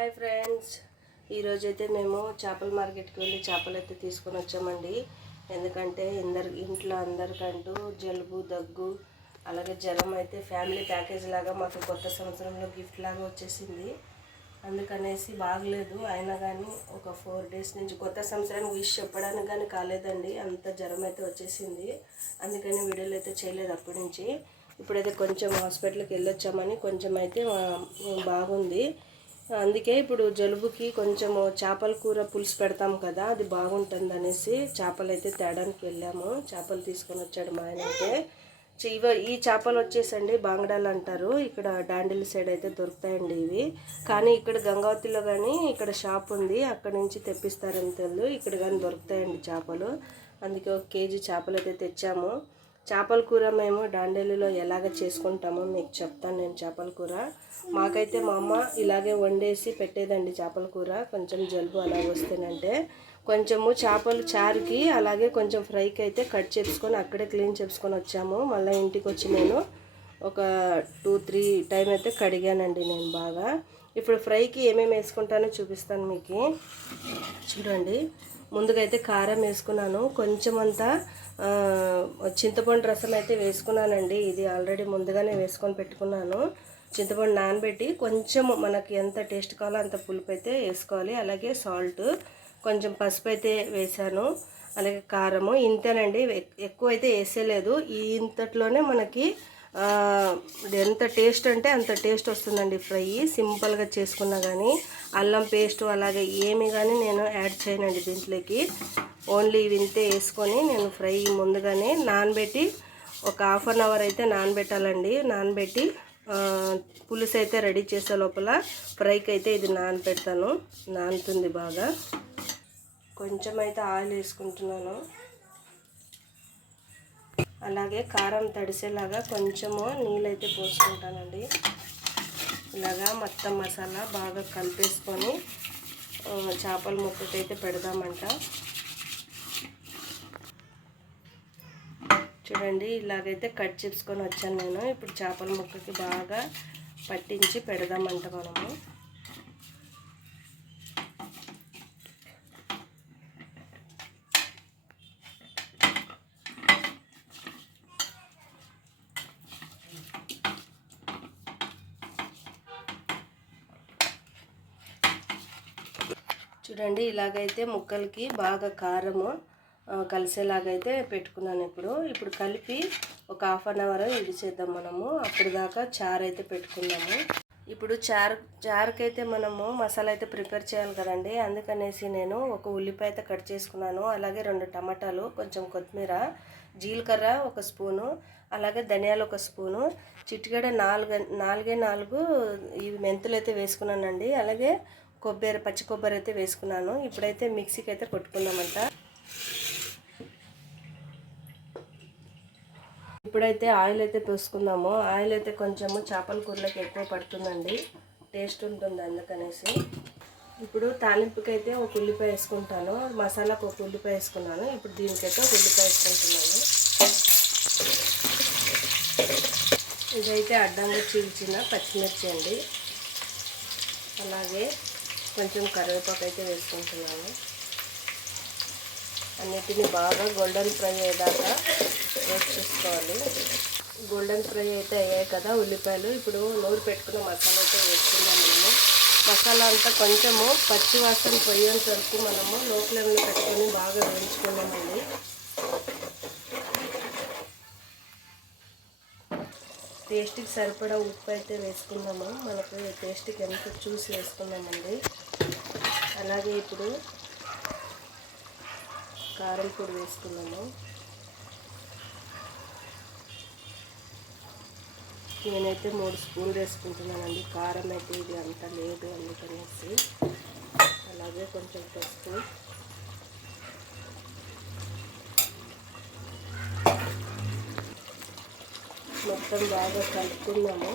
Hi friends. ఈరోజైతే మేము చేపల మార్కెట్కి వెళ్ళి చేపలు అయితే తీసుకొని వచ్చామండి. ఎందుకంటే ఇందరు ఇంట్లో అందరికంటూ జలుబు దగ్గు అలాగే జ్వరం అయితే ఫ్యామిలీ ప్యాకేజ్ లాగా మాకు కొత్త సంవత్సరంలో గిఫ్ట్ లాగా వచ్చేసింది. అందుకనేసి బాగలేదు. అయినా కానీ ఒక ఫోర్ డేస్ నుంచి కొత్త సంవత్సరానికి విష్ చెప్పడానికి కానీ కాలేదండి. అంత జ్వరం అయితే వచ్చేసింది. అందుకని వీడియోలు అయితే చేయలేదు అప్పటి నుంచి. ఇప్పుడైతే కొంచెం హాస్పిటల్కి వెళ్ళొచ్చామని కొంచెం అయితే బాగుంది. అందుకే ఇప్పుడు జలుబుకి కొంచెం చేపల కూర పులుసు పెడతాం కదా అది బాగుంటుంది అనేసి చేపలు అయితే తేడానికి వెళ్ళాము. చేపలు తీసుకొని వచ్చాడు మా ఆయన అయితే. ఇవ ఈ చేపలు వచ్చేసండి బాంగడాలు అంటారు. ఇక్కడ డాండిల్ సైడ్ అయితే దొరుకుతాయండి ఇవి. కానీ ఇక్కడ గంగావతిలో కానీ ఇక్కడ షాప్ ఉంది అక్కడ నుంచి తెప్పిస్తారని తెలియదు ఇక్కడ కానీ దొరుకుతాయండి చేపలు. అందుకే ఒక కేజీ చేపలు అయితే తెచ్చాము. చేపల కూర మేము డాండేలిలో ఎలాగ చేసుకుంటామో మీకు చెప్తాను నేను చేపల కూర. మాకైతే మా అమ్మ ఇలాగే వండేసి పెట్టేదండి చేపల కూర. కొంచెం జలుబు అలాగ వస్తేనంటే కొంచెము చేపలు చారుకి అలాగే కొంచెం ఫ్రైకి అయితే కట్ చేసుకొని అక్కడే క్లీన్ చేసుకొని వచ్చాము. మళ్ళీ ఇంటికి వచ్చి నేను ఒక టూ త్రీ టైం అయితే కడిగానండి నేను బాగా. ఇప్పుడు ఫ్రైకి ఏమేమి వేసుకుంటానో చూపిస్తాను మీకు. చూడండి. ముందుగా అయితే కారం వేసుకున్నాను. కొంచెం అంతా చింతపండు రసం అయితే వేసుకున్నానండి. ఇది ఆల్రెడీ ముందుగానే వేసుకొని పెట్టుకున్నాను. చింతపండు నానబెట్టి కొంచెం మనకి ఎంత టేస్ట్ కావాలో అంత పులుపు అయితే వేసుకోవాలి. అలాగే సాల్ట్ కొంచెం పసుపు అయితే వేసాను. అలాగే కారము ఇంతేనండి. ఎక్కువ అయితే వేసేయలేదు ఈ ఇంతట్లోనే మనకి ఎంత టేస్ట్ అంటే అంత టేస్ట్ వస్తుందండి ఫ్రై. సింపుల్గా చేసుకున్నా కానీ అల్లం పేస్ట్ అలాగే ఏమి కానీ నేను యాడ్ చేయనండి దీంట్లోకి. ఓన్లీ వింతే ఇంతే వేసుకొని నేను ఫ్రై ముందుగానే నానబెట్టి ఒక హాఫ్ అన్ అవర్ అయితే నానబెట్టాలండి. నానబెట్టి పులుసు అయితే రెడీ చేసే లోపల ఫ్రైకి అయితే ఇది నానబెడతాను. నానుతుంది బాగా. కొంచెం అయితే ఆయిల్ వేసుకుంటున్నాను. అలాగే కారం తడిసేలాగా కొంచెము నీళ్ళైతే పోసుకుంటానండి. ఇలాగా మొత్తం మసాలా బాగా కలిపేసుకొని చేపల చేపల ముక్కకైతే పెడదామంట. చూడండి ఇలాగైతే కట్ చేసుకొని వచ్చాను నేను. ఇప్పుడు చేపల ముక్కకి బాగా పట్టించి పెడదామంట మనము. చూడండి ఇలాగైతే ముక్కలకి బాగా కారము కలిసేలాగైతే పెట్టుకున్నాను ఇప్పుడు. ఇప్పుడు కలిపి ఒక హాఫ్ అన్ అవర్ ఇది చేద్దాం మనము. అప్పుడు దాకా చారు అయితే పెట్టుకున్నాము ఇప్పుడు చారు చారుకైతే మనము మసాలా అయితే ప్రిపేర్ చేయాలి కదండి. అందుకనేసి నేను ఒక ఉల్లిపాయ అయితే కట్ చేసుకున్నాను. అలాగే రెండు టమాటాలు కొంచెం కొత్తిమీర జీలకర్ర ఒక స్పూను అలాగే ధనియాలు ఒక స్పూను చిటికెడ నాలుగు నాలుగే నాలుగు ఇవి మెంతులు అయితే వేసుకున్నానండి. అలాగే కొబ్బరి పచ్చి కొబ్బరి అయితే వేసుకున్నాను. ఇప్పుడైతే మిక్సీకి అయితే కొట్టుకుందామంట. ఇప్పుడైతే ఆయిల్ అయితే పోసుకుందాము. ఆయిల్ అయితే కొంచెము చేపల కూరలోకి ఎక్కువ పడుతుందండి. టేస్ట్ ఉంటుంది అందుకనేసి. ఇప్పుడు తాలింపుకి అయితే ఒక ఉల్లిపాయ వేసుకుంటాను. మసాలాకు ఒక ఉల్లిపాయ వేసుకున్నాను. ఇప్పుడు దీనికైతే ఒక ఉల్లిపాయ వేసుకుంటున్నాను. ఇదైతే అడ్డంగా చీల్చిన పచ్చిమిర్చి అండి. అలాగే కొంచెం కరివేపాకు అయితే వేసుకుంటున్నాను. అన్నిటిని బాగా గోల్డెన్ ఫ్రై అయ్యేదాకా రోస్ట్ చేసుకోవాలి. గోల్డెన్ ఫ్రై అయితే అయ్యాయి కదా ఉల్లిపాయలు. ఇప్పుడు నూరు పెట్టుకున్న మసాలా అయితే వేసుకుందాం మేము మసాలా అంతా కొంచెము పచ్చి వాసన పోయేంత వరకు మనము లో ఫ్లేమ్లో పెట్టుకొని బాగా వేయించుకున్నామండి టేస్ట్కి సరిపడా ఉప్పు అయితే వేసుకుందాము. మనకు టేస్ట్కి ఎంత చూసి వేసుకుందామండి. అలాగే ఇప్పుడు కారం పొడి వేసుకున్నాము నేనైతే మూడు స్పూన్లు వేసుకుంటున్నానండి. కారం అయితే ఇది అంత లేదు అందుకనేసి. అలాగే కొంచెం పసుపు. మొత్తం బాగా కలుపుకున్నాము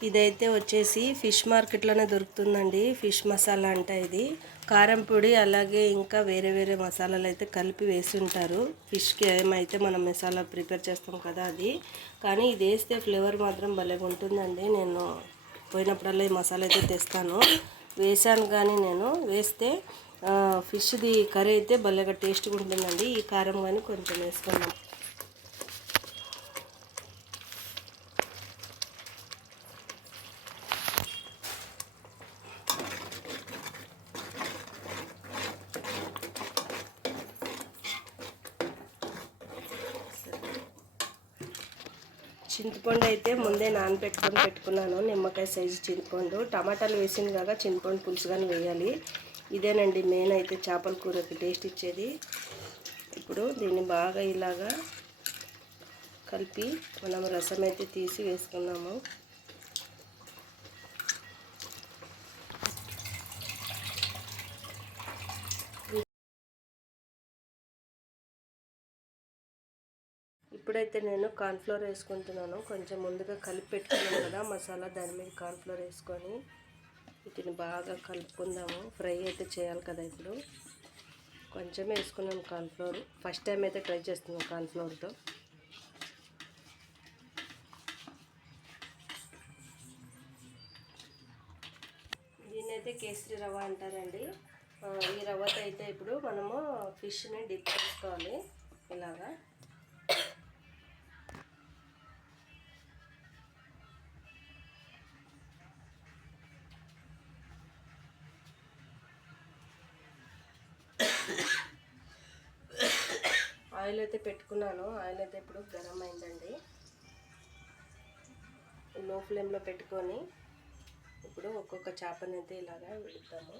ఇదైతే వచ్చేసి ఫిష్ మార్కెట్లోనే దొరుకుతుందండి. ఫిష్ మసాలా అంట ఇది. కారం పొడి అలాగే ఇంకా వేరే వేరే మసాలాలు అయితే కలిపి వేసి ఉంటారు ఫిష్కి ఏమైతే మనం మసాలా ప్రిపేర్ చేస్తాం కదా అది. కానీ ఇది వేస్తే ఫ్లేవర్ మాత్రం భలేగా ఉంటుందండి. నేను పోయినప్పుడల్లా ఈ మసాలా అయితే తెస్తాను. వేసాను కానీ నేను. వేస్తే ఫిష్ది కర్రీ అయితే భలేగా టేస్ట్గా ఉంటుందండి. ఈ కారం కానీ కొంచెం వేసుకున్నాం చింతపండు అయితే ముందే నానబెట్టుకొని పెట్టుకున్నాను. నిమ్మకాయ సైజు చింతపండు. టమాటాలు వేసింది కాక చింతపండు పులుసు కానీ వేయాలి. ఇదేనండి మెయిన్ అయితే చేపల కూరకి టేస్ట్ ఇచ్చేది. ఇప్పుడు దీన్ని బాగా ఇలాగా కలిపి మనం రసం అయితే తీసి వేసుకున్నాము. ఇప్పుడైతే నేను కార్న్ఫ్లోర్ వేసుకుంటున్నాను. కొంచెం ముందుగా కలిపి పెట్టుకున్నాను కదా మసాలా దాని మీద కార్న్ఫ్లోర్ వేసుకొని వీటిని బాగా కలుపుకుందాము. ఫ్రై అయితే చేయాలి కదా ఇప్పుడు. కొంచెం వేసుకున్నాను కార్న్ఫ్లోర్. ఫస్ట్ టైం అయితే ట్రై చేస్తున్నాను కార్న్ఫ్లోర్తో. దీన్ని అయితే కేసరి రవ్వ అంటారండి. ఈ రవ్వతో అయితే ఇప్పుడు మనము ఫిష్ని డిప్ చేసుకోవాలి ఇలాగా. ఆయిల్ అయితే పెట్టుకున్నాను. ఆయిల్ అయితే ఇప్పుడు గరం అయిందండి. లో ఫ్లేమ్లో పెట్టుకొని ఇప్పుడు ఒక్కొక్క చేపని అయితే ఇలాగా విడుతాము